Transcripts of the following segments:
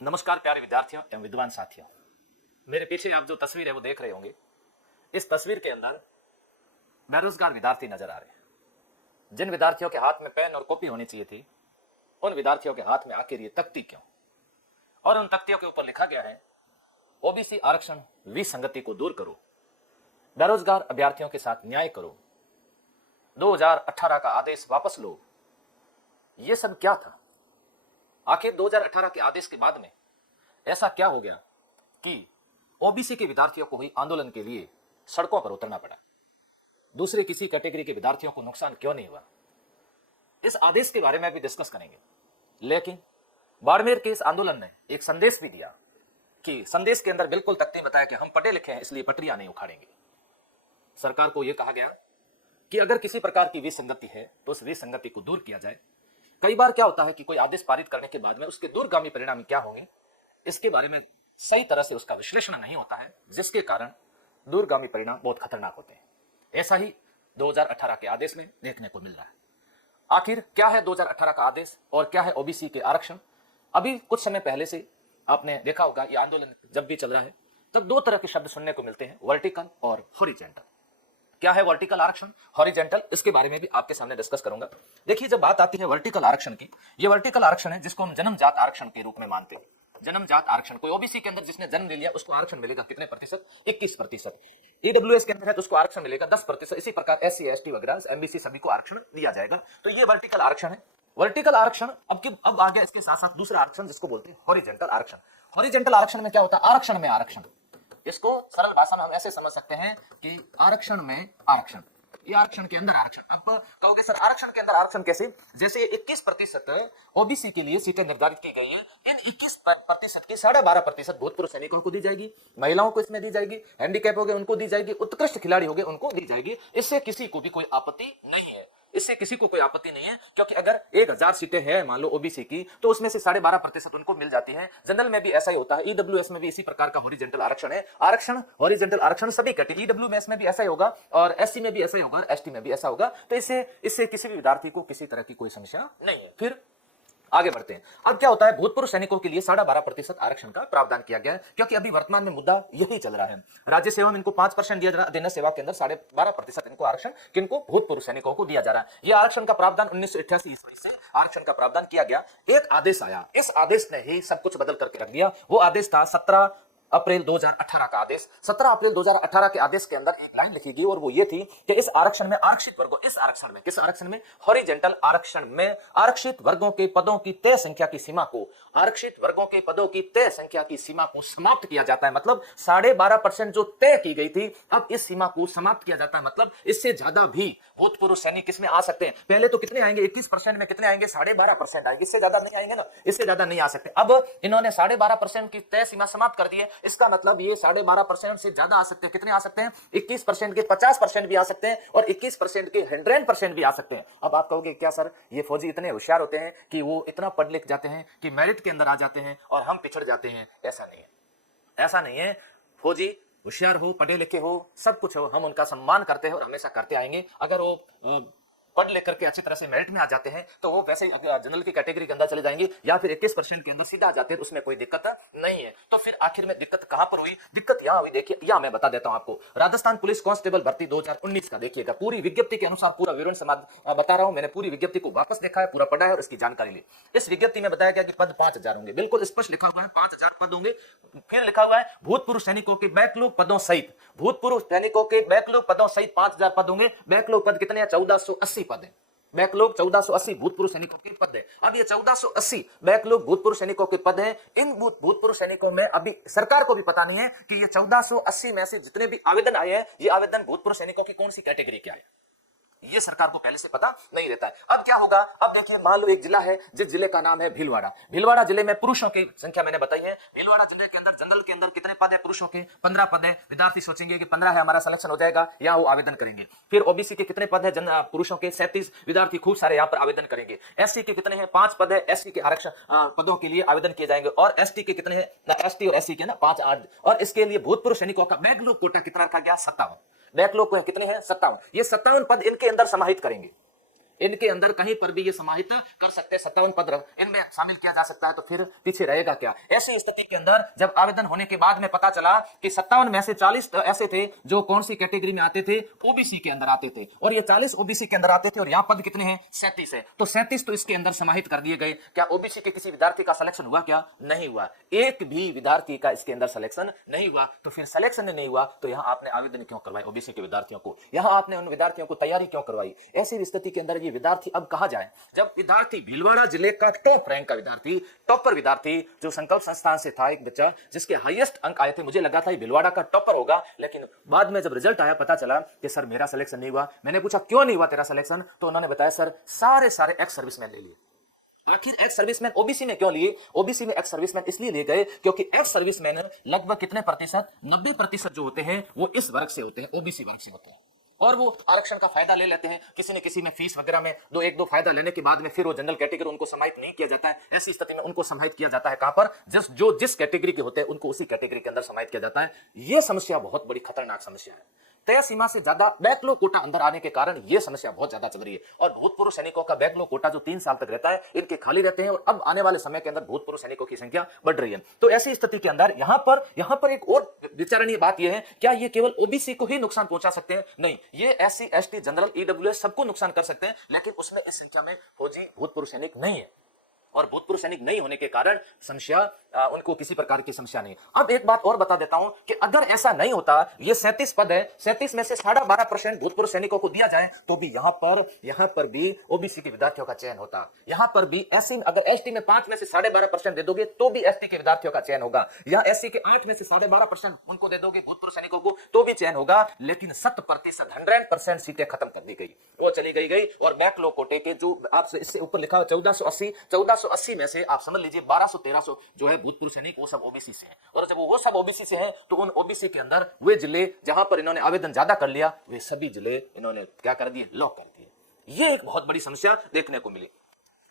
नमस्कार प्यारे विद्यार्थियों एवं विद्वान साथियों। मेरे पीछे आप जो तस्वीर है वो देख रहे होंगे। इस तस्वीर के अंदर बेरोजगार विद्यार्थी नजर आ रहे हैं। जिन विद्यार्थियों के हाथ में पेन और कॉपी होनी चाहिए थी, उन विद्यार्थियों के हाथ में आखिर ये तख्ती क्यों? और उन तख्तियों के ऊपर लिखा गया है, ओबीसी आरक्षण विसंगति को दूर करो, बेरोजगार अभ्यर्थियों के साथ न्याय करो, 2018 का आदेश वापस लो। ये सब क्या था? आखिर 2018 के आदेश के बाद में ऐसा क्या हो गया कि ओबीसी के विद्यार्थियों को ही आंदोलन के लिए सड़कों पर उतरना पड़ा? दूसरे किसी कैटेगरी के विद्यार्थियों को नुकसान क्यों नहीं हुआ? इस आदेश के बारे में भी डिस्कस करेंगे। लेकिन बाड़मेर के इस आंदोलन ने एक संदेश भी दिया कि संदेश के अंदर बिल्कुल तख्ती बताया कि हम पढ़े लिखे हैं इसलिए पटरियां नहीं उखाड़ेंगे। सरकार को यह कहा गया कि अगर किसी प्रकार की विसंगति है तो उस विसंगति को दूर किया जाए। कई बार क्या होता है कि कोई आदेश पारित करने के बाद में उसके दूरगामी परिणाम क्या होंगे, इसके बारे में सही तरह से उसका विश्लेषण नहीं होता है, जिसके कारण दूरगामी परिणाम बहुत खतरनाक होते हैं। ऐसा ही 2018 के आदेश में देखने को मिल रहा है। आखिर क्या है 2018 का आदेश और क्या है ओबीसी के आरक्षण? अभी कुछ समय पहले से आपने देखा होगा, ये आंदोलन जब भी चल रहा है तब दो तरह के शब्द सुनने को मिलते हैं, वर्टिकल और हॉरिजॉन्टल। क्या है वर्टिकल आरक्षण, हॉरिजॉन्टल, इसके बारे में भी आपके सामने डिस्कस करूंगा। देखिए, जब बात आती है वर्टिकल आरक्षण की, ये वर्टिकल आरक्षण है जिसको हम जन्मजात आरक्षण के रूप में मानते हैं। जन्मजात आरक्षण, कोई ओबीसी के अंदर जिसने जन्म ले लिया उसको आरक्षण मिलेगा कितने प्रतिशत? 21%। ईडब्ल्यूएस के अंदर है तो उसको आरक्षण मिलेगा 10%। इसी प्रकार एससी एसटी वगैरह एमबीसी सभी को आरक्षण दिया जाएगा। तो ये वर्टिकल आरक्षण है। वर्टिकल आरक्षण अब आ गया इसके साथ साथ दूसरा आरक्षण जिसको बोलते हैं हॉरिजॉन्टल आरक्षण। हॉरिजॉन्टल आरक्षण में क्या होता है? आरक्षण में आरक्षण। इसको सरल भाषा में हम ऐसे समझ सकते हैं कि आरक्षण में आरक्षण, ये आरक्षण के अंदर आरक्षण। अब कहोगे सर आरक्षण के अंदर आरक्षण कैसे? जैसे 21% ओबीसी के लिए सीटें निर्धारित की गई है, इन 21% की 12.5% भूतपूर्व सैनिकों को दी जाएगी, महिलाओं को इसमें दी जाएगी, हैंडीकैप हो गए उनको दी जाएगी, उत्कृष्ट खिलाड़ी हो गए उनको दी जाएगी। इससे किसी को भी कोई आपत्ति नहीं है, इससे किसी को कोई आपत्ति नहीं है, क्योंकि अगर 1000 सीटें हैं मान लो ओबीसी की, तो उसमें से 12.5% उनको मिल जाती है। जनरल में भी ऐसा ही होता है, ईडब्ल्यूएस में भी इसी प्रकार का हॉरिजॉन्टल आरक्षण है। आरक्षण हॉरिजॉन्टल आरक्षण सभी कैटेगरी, ईडब्ल्यूएस में भी ऐसा ही होगा और एससी में भी ऐसा ही होगा, एसटी में भी ऐसा होगा। तो इससे किसी भी विद्यार्थी को किसी तरह की कोई समस्या नहीं है। फिर आगे बढ़ते हैं। अब क्या होता है, भूतपूर्व सैनिकों के लिए 12.5% आरक्षण का प्रावधान किया गया है, क्योंकि अभी वर्तमान में मुद्दा यही चल रहा है। राज्य सेवा में इनको 5% दिया जा रहा है, अधिन सेवा के अंदर 12.5% इनको आरक्षण किनको? भूतपूर्व सैनिकों को दिया जा रहा है। यह आरक्षण का प्रावधान 1988 ईस्वी से आरक्षण का प्रावधान किया गया। एक आदेश आया, इस आदेश ने ही सब कुछ बदल करके रख दिया। वो आदेश था 17 अप्रैल 2018 का आदेश। 17 अप्रैल 2018 के आदेश के अंदर एक लाइन लिखी गई और वो ये थी कि इस आरक्षण में आरक्षित वर्गों, इस आरक्षण में, किस आरक्षण में? हॉरिजॉन्टल आरक्षण में आरक्षित वर्गों के पदों की तय संख्या की सीमा को, आरक्षित वर्गों के पदों की तय संख्या की सीमा को समाप्त किया जाता है। मतलब 12.5% जो तय की गई थी, अब इस सीमा को समाप्त किया जाता है। मतलब इससे ज्यादा भी भूतपूर्व सैनिक इसमें आ सकते हैं। पहले तो कितने आएंगे? 21% में कितने आएंगे? 12.5% आएंगे, इससे ज्यादा नहीं आएंगे ना, इससे ज्यादा नहीं आ सकते। अब इन्होंने 12.5% की तय सीमा समाप्त कर दी है। इसका मतलब ये 12.5% से ज्यादा आ सकते हैं। कितने आ सकते हैं? 21% के 50% भी आ सकते हैं और 21% के 100% भी आ सकते हैं। अब आप कहोगे क्या सर ये फौजी इतने होशियार होते हैं कि वो इतना पढ़ लिख जाते हैं कि मेरिट के अंदर आ जाते हैं और हम पिछड़ जाते हैं? ऐसा नहीं है, ऐसा नहीं है। फौजी होशियार हो, पढ़े लिखे हो, सब कुछ हो, हम उनका सम्मान करते हैं और हमेशा करते आएंगे। अगर वो पढ़ लेकर के अच्छी तरह से मेरिट में आ जाते हैं तो वो वैसे जनरल की कैटेगरी के अंदर चले जाएंगे, या फिर 21% के अंदर सीधा आ जाते हैं, तो उसमें कोई दिक्कत नहीं है। तो फिर आखिर में दिक्कत कहां पर हुई? दिक्कत यहां हुई, देखिए यहां मैं बता देता हूं आपको। राजस्थान पुलिस कांस्टेबल भर्ती 2019 का देखिएगा, पूरी विज्ञप्ति के अनुसार पूरा विवरण बता रहा हूं। मैंने पूरी विज्ञप्ति को वापस देखा है, पूरा पढ़ा है और इसकी जानकारी ली। इस विज्ञप्ति में बताया गया कि पद 5000 होंगे, बिल्कुल स्पष्ट लिखा हुआ है 5000 पद होंगे। फिर लिखा हुआ है भूतपूर्व सैनिकों के बैकलॉग पदों सहित, भूतपूर्व सैनिकों के बैकलॉग पदों सहित 5000 पद होंगे। बैकलॉग पद कितने हैं? 1480 पद है। बैकलॉग 1480 भूतपूर्व सैनिकों के पद है। अब ये 1480 बैकलॉग भूतपूर्व सैनिकों के पद है। इन भूतपूर्व सैनिकों में अभी सरकार को भी पता नहीं है कि ये 1480 में से जितने भी आवेदन आए हैं, ये आवेदन भूतपूर्व सैनिकों की कौन सी कैटेगरी के आए, ये सरकार को पहले से पता नहीं रहता है। अब क्या होगा? अब देखिए, मान लो एक जिला है, जिस जिले का नाम है भीलवाड़ा। भीलवाड़ा जिले में पुरुषों की संख्या मैंने बताई है। भीलवाड़ा जिले के अंदर जनरल के अंदर कितने पद है? पुरुषों के 15 पद है। विद्यार्थी सोचेंगे कि 15 है, हमारा सिलेक्शन हो जाएगा, यहाँ वो आवेदन करेंगे। फिर ओबीसी के कितने पद है? पुरुषों के 37 विद्यार्थी खूब सारे यहाँ पर आवेदन करेंगे। एससी के कितने हैं? 5 पद है। एससी के आरक्षण पदों के लिए आवेदन किए जाएंगे। और एसटी के कितने हैं? एसटी और एससी के ना 5 8। और इसके लिए भूतपूर्व सैनिकों का बैकलॉग कोटा कितना रखा गया? 57। बैकलॉग कितने हैं? 57। ये 57 पद इनके अंदर समाहित करेंगे। इनके अंदर कहीं पर भी ये समाहित कर सकते हैं, 57 पद इनमें शामिल किया जा सकता है, तो फिर पीछे रहेगा क्या? ऐसी स्थिति के अंदर जब आवेदन होने के बाद में पता चला कि 57 में से 40 ऐसे थे जो कौन सी कैटेगरी में आते थे, ओबीसी के अंदर आते थे, और ये 40 ओबीसी के अंदर आते थे, और यहां पद कितने हैं? 37 है, तो 37 तो इसके अंदर समाहित कर दिए गए। क्या ओबीसी के किसी विद्यार्थी का सिलेक्शन हुआ क्या? नहीं हुआ, एक भी विद्यार्थी का इसके अंदर सिलेक्शन नहीं हुआ। तो फिर सिलेक्शन नहीं हुआ तो यहां आपने आवेदन क्यों करवाए ओबीसी के विद्यार्थियों को? यहां आपने उन विद्यार्थियों को तैयारी क्यों करवाई? ऐसी स्थिति के अंदर ये विद्यार्थी अब कहां जाए? जब विद्यार्थी भीलवाड़ा जिले का टॉप रैंक का विद्यार्थी, टॉपर विद्यार्थी, जो संकल्प संस्थान से था, एक बच्चा जिसके हाईएस्ट अंक आए थे, मुझे लगा था ये भीलवाड़ा का टॉपर होगा, लेकिन बाद में जब रिजल्ट आया पता चला कि सर मेरा सिलेक्शन नहीं हुआ। मैंने पूछा क्यों नहीं हुआ तेरा सिलेक्शन? तो उन्होंने बताया सर सारे एक्स सर्विसमैन ले लिए। आखिर एक्स सर्विसमैन ओबीसी में क्यों लिए? ओबीसी में एक्स सर्विसमैन इसलिए लिए गए क्योंकि एक्स सर्विसमैन लगभग कितने प्रतिशत, 90% जो होते हैं वो इस वर्ग से होते हैं, ओबीसी वर्ग से होते हैं, और वो आरक्षण का फायदा ले लेते हैं। किसी न किसी में फीस वगैरह में एक दो फायदा लेने के बाद में फिर वो जनरल कैटेगरी उनको समाहित नहीं किया जाता है। ऐसी स्थिति में उनको समाहित किया जाता है कहां पर? जिस कैटेगरी के होते हैं उनको उसी कैटेगरी के अंदर समाहित किया जाता है। यह समस्या बहुत बड़ी खतरनाक समस्या है। तय सीमा से ज्यादा बैकलॉग कोटा अंदर आने के कारण यह समस्या बहुत ज्यादा चल रही है, और भूतपूर्व सैनिकों का बैकलॉग कोटा जो 3 साल तक रहता है, इनके खाली रहते हैं, और अब आने वाले समय के अंदर भूतपूर्व सैनिकों की संख्या बढ़ रही है। तो ऐसी स्थिति के अंदर यहां पर एक और विचारणीय बात यह है, क्या ये केवल ओबीसी को ही नुकसान पहुंचा सकते हैं? नहीं, ये एससी, एसटी, जनरल, ईडब्ल्यूएस सबको नुकसान कर सकते हैं, लेकिन उसमें इस संख्या में फौजी भूतपूर्व सैनिक नहीं है, और भूतपूर्व सैनिक नहीं होने के कारण समस्या उनको किसी प्रकार की समस्या नहीं। अब एक बात और बता देता हूं कि अगर ऐसा नहीं होता, ये 37 पद है, 37 में से 12.5% भूतपूर्व सैनिकों को दिया जाए तो भी यहां पर भी ओबीसी के विद्यार्थियों का चयन होता। यहां पर भी एससी, अगर एसटी में 5 में से 12.5% दे दोगे तो भी एसटी के विद्यार्थियों का चयन होगा, या एससी के 8 में से 12.5% उनको दे दोगे भूतपूर्व सैनिकों को तो भी चयन होगा। लेकिन 100%, 100% सीटें खत्म कर दी गई, वो चली गई। और बैकलॉग कोटे के जो आपसे इससे ऊपर लिखा 1480 में से आप समझ लीजिए 1200-1300 जो है भूतपूर्व सैनिक, वो सब ओबीसी से हैं, और जब वो सब ओबीसी से हैं तो उन ओबीसी के अंदर वे जिले जहां पर इन्होंने आवेदन ज्यादा कर लिया, वे सभी जिले इन्होंने क्या कर दिए? लॉक कर दिए। ये एक बहुत बड़ी समस्या देखने को मिली।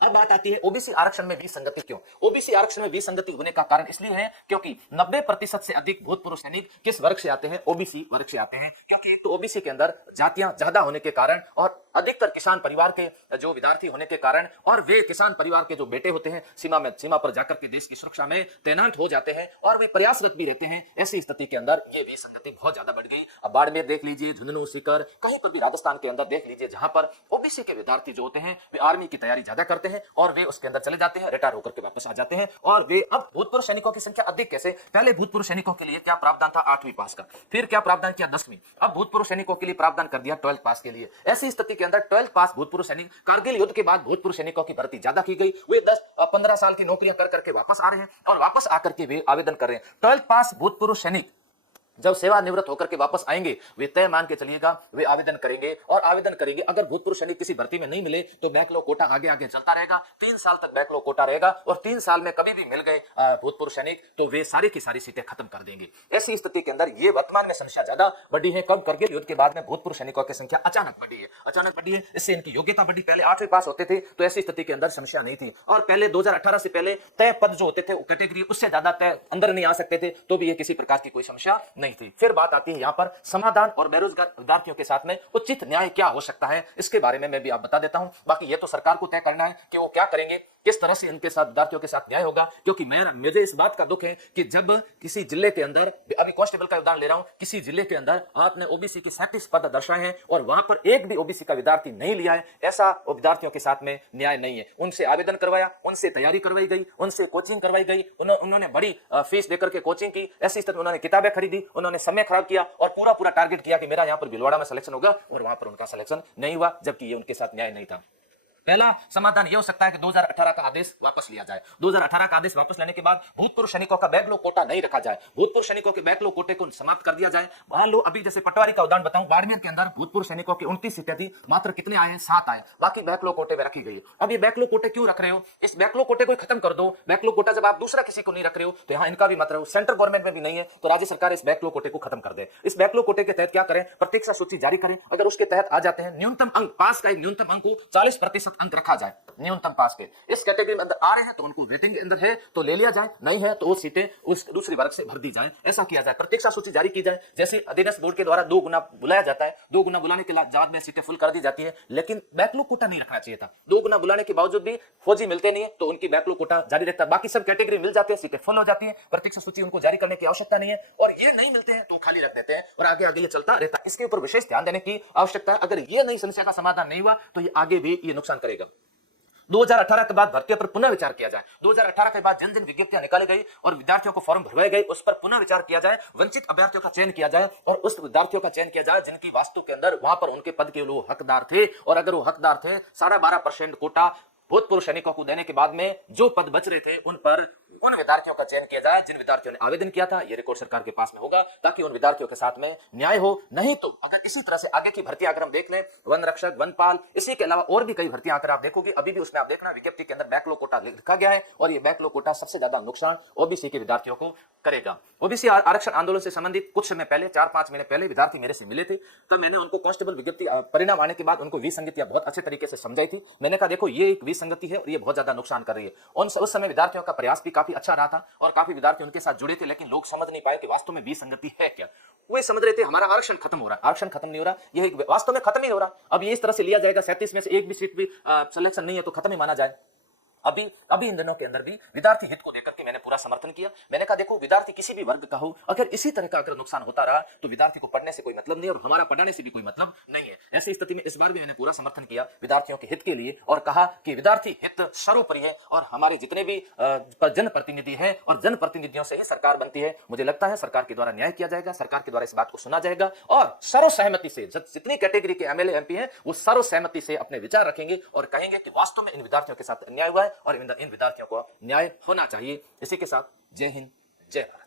अब बात आती है ओबीसी आरक्षण में विसंगति क्यों? ओबीसी आरक्षण में विसंगति होने का कारण इसलिए है क्योंकि 90% से अधिक भूतपूर्व सैनिक किस वर्ग से आते हैं? ओबीसी वर्ग से आते हैं, क्योंकि तो ओबीसी के अंदर जातियां ज्यादा होने के कारण, और अधिकतर किसान परिवार के जो विद्यार्थी होने के कारण, और वे किसान परिवार के जो बेटे होते हैं सीमा पर जाकर के देश की सुरक्षा में तैनात हो जाते हैं, और वे प्रयासरत भी रहते हैं। ऐसी स्थिति के अंदर ये विसंगति बहुत ज्यादा बढ़ गई। अब बाड़मेर देख लीजिए, झुंझुनू, सीकर, कहीं पर भी राजस्थान के अंदर देख लीजिए, जहां पर ओबीसी के विद्यार्थी जो होते हैं वे आर्मी की तैयारी ज्यादा करते हैं, और वे उसके अंदर चले जाते हैं, रिटायर होकर के वापस आ जाते हैं। और वे अब भूतपूर्व सैनिकों की संख्या अधिक कैसे? पहले भूतपूर्व सैनिकों के लिए क्या प्रावधान था? 8वीं पास का, फिर क्या प्रावधान किया? 10वीं। अब भूतपूर्व सैनिकों के लिए प्रावधान कर दिया 12th पास के लिए। ऐसी स्थिति के अंदर 12th पास भूतपूर्व सैनिक, कारगिल युद्ध के बाद भूतपूर्व सैनिकों की भर्ती ज्यादा की गई, वे 10-15 साल की नौकरियां कर करके वापस आ रहे हैं, और वापस आकर के वे आवेदन कर रहे हैं। 12th पास भूतपूर्व सैनिक जब सेवानिवृत्त होकर के वापस आएंगे, वे तय मान के चलिएगा वे आवेदन करेंगे, और आवेदन करेंगे। अगर भूतपूर्व सैनिक किसी भर्ती में नहीं मिले तो बैकलॉग कोटा आगे आगे चलता रहेगा, 3 साल तक बैकलॉग कोटा रहेगा, और 3 साल में कभी भी मिल गए भूतपूर्व सैनिक तो वे सारी की सारी सीटें खत्म कर देंगे। ऐसी स्थिति के अंदर ये वर्तमान में समस्या ज्यादा बढ़ी है। कब? करगिल युद्ध के बाद में भूतपूर्व सैनिकों की संख्या अचानक बढ़ी है, इससे इनकी योग्यता बढ़ी। पहले 8वीं पास होते थे तो ऐसी स्थिति के अंदर समस्या नहीं थी, और पहले 2018 से पहले तय पद जो होते थे कैटेगरी उससे ज्यादा तय अंदर नहीं आ सकते थे, तो भी ये किसी प्रकार की कोई समस्या नहीं थी। फिर बात आती है यहाँ पर समाधान और बेरोजगार विद्यार्थियों के साथ में उचित न्याय क्या हो सकता है, इसके बारे में मैं भी आप बता देता हूं। बाकी ये तो सरकार को तय करना है कि वो क्या करेंगे, किस तरह से इनके साथ विद्यार्थियों के साथ न्याय होगा। क्योंकि मुझे इस बात का दुख है कि जब किसी जिले के अंदर, अभी कांस्टेबल का उदाहरण ले रहा हूं, किसी जिले के अंदर आपने ओबीसी की 37 पद दर्शाए हैं और वहां पर एक भी ओबीसी का विद्यार्थी नहीं लिया है, ऐसा विद्यार्थियों के साथ में न्याय नहीं है। उनसे आवेदन करवाया, उनसे तैयारी करवाई गई, उनसे कोचिंग करवाई गई, उन्होंने बड़ी फीस देकर के कोचिंग की, ऐसी स्थिति में उन्होंने किताबें खरीदी, उन्होंने समय खराब किया, और पूरा टारगेट किया कि मेरा यहां पर भीलवाड़ा में सिलेक्शन होगा, और वहां पर उनका सिलेक्शन नहीं हुआ, जबकि ये उनके साथ न्याय नहीं था। पहला समाधान यह हो सकता है कि 2018 का आदेश वापस लिया जाए। 2018 का आदेश वापस लेने के बाद भूतपूर्व सैनिकों का बैकलॉग कोटा नहीं रखा जाए, भूतपूर्व सैनिकों के बैकलॉग कोटे को समाप्त कर दिया जाए। मान लो अभी जैसे पटवारी का उदाहरण बताऊं, बाड़मेर के अंदर भूतपूर्व सैनिकों की 29 सीटें थी, मात्र कितने आए हैं? 7 आए, बाकी बैकलॉग कोटे में रखी गई। अब ये बैकलॉग कोटे क्यों रख रहे हो? इस बैकलॉग कोटे को खत्म कर दो। बैकलॉग कोटा जब आप दूसरा किसी को नहीं रख रहे हो तो यहाँ इनका भी मतलब सेंट्रल गवर्नमेंट में भी नहीं है, तो राज्य सरकार इस बैकलॉग कोटे को खत्म कर दे। इस बैकलॉग कोटे के तहत क्या करें? प्रतीक्षा सूची जारी करें, अगर उसके तहत आ जाते हैं, न्यूनतम अंक पास का एक न्यूनतम अंक 40% प्रतिशत अंक रखा जाए न्यूनतम पास के। इस कैटेगरी में अंदर आ रहे हैं तो उनको वेटिंग के अंदर है तो ले लिया जाए, नहीं है तो वो सीटें उस दूसरी वर्ग से भर दी जाए। ऐसा किया जाए, प्रतीक्षा सूची जारी की जाए। जैसे अधीनस्थ बोर्ड के द्वारा 2 गुना बुलाया जाता है, 2 गुना बुलाने के बाद में सीटें फुल कर दी जाती है, लेकिन बैकलॉग कोटा नहीं रखना चाहिए था। 2 गुना बुलाने के बावजूद भी फौजी मिलते नहीं है तो उनकी बैकलॉग कोटा जारी रहता है। बाकी सब कैटेगरी मिल जाते हैं, सीटें फुल हो जाती है, प्रतीक्षा सूची उनको जारी करने की आवश्यकता नहीं है। और ये नहीं मिलते हैं तो खाली रख देते हैं और आगे आगे ये चलता रहता है। इसके ऊपर विशेष ध्यान देने की आवश्यकता है। अगर ये नई समस्या का समाधान नहीं हुआ तो ये आगे भी ये नुकसान करेगा। 2018 के बाद भर्तियों पर पुनः विचार किया जाए। 2018 के बाद जिन जिन विज्ञप्तियां निकाली गई और विद्यार्थियों को फॉर्म भरवाए गए उस पर पुनः विचार किया जाए। वंचित अभ्यर्थियों का चयन किया जाए और उस विद्यार्थियों का चयन किया जाए जिनकी वास्तु के अंदर वहां पर उनके पद के लोग हकदार थे। और अगर वो हकदार थे 12.5% कोटा भूतपूर्व सैनिकों को देने के बाद में जो पद बच रहे थे उन पर उन विद्यार्थियों का चयन किया जाए जिन विद्यार्थियों ने आवेदन किया था। यह रिकॉर्ड सरकार के पास में होगा ताकि उन विद्यार्थियों के साथ में न्याय हो। नहीं तो अगर इसी तरह से आगे की भर्तियां अगर हम देख लें, वन रक्षक, वनपाल, इसी के अलावा और भी कई भर्तियां अगर आप देखोगे अभी भी उसमें आप देखना विज्ञप्ति के अंदर बैकलॉग कोटा लिखा गया है और ये बैकलॉग कोटा सबसे ज्यादा नुकसान ओबीसी के विद्यार्थियों को करेगा। ओबीसी आरक्षण आंदोलन से संबंधित कुछ समय पहले 4-5 महीने पहले विद्यार्थी मेरे से मिले थे, तब मैंने उनको कांस्टेबल विज्ञप्ति परिणाम आने के बाद उनको विसंगतियां बहुत अच्छे तरीके से समझाई थी। मैंने कहा देखो ये एक विसंगति है और ये बहुत ज्यादा नुकसान कर रही है। उस समय विद्यार्थियों का प्रयास भी काफी अच्छा रहा था और काफी विद्यार्थी उनके साथ जुड़े थे, लेकिन लोग समझ नहीं पाए कि वास्तव में विसंगति है क्या। वे समझ रहे थे हमारा आरक्षण खत्म हो रहा है, आरक्षण खत्म नहीं हो रहा, यह वास्तव में खत्म ही हो रहा। अब ये इस तरह से लिया जाएगा 37 में से एक भी सीट भी सिलेक्शन नहीं है तो खत्म ही माना जाए। अभी इन दिनों के अंदर भी विद्यार्थी हित को लेकर के मैंने पूरा समर्थन किया। मैंने कहा देखो विद्यार्थी किसी भी वर्ग का हो, अगर इसी तरह का अगर नुकसान होता रहा तो विद्यार्थी को पढ़ने से कोई मतलब नहीं और हमारा पढ़ाने से भी कोई मतलब नहीं है। ऐसी स्थिति में इस बार भी मैंने पूरा समर्थन किया विद्यार्थियों के हित के लिए और कहा कि विद्यार्थी हित सर्वोपरि है और हमारे जितने भी जनप्रतिनिधि है और जनप्रतिनिधियों से ही सरकार बनती है। मुझे लगता है सरकार के द्वारा न्याय किया जाएगा, सरकार के द्वारा इस बात को सुना जाएगा और सर्वसहमति से जितनी कैटेगरी के एमएलए एमपी हैं वो सर्वसहमति से अपने विचार रखेंगे और कहेंगे कि वास्तव में इन विद्यार्थियों के साथ अन्याय हुआ है और इन विद्यार्थियों को न्याय होना चाहिए। इसी के साथ जय हिंद, जय भारत।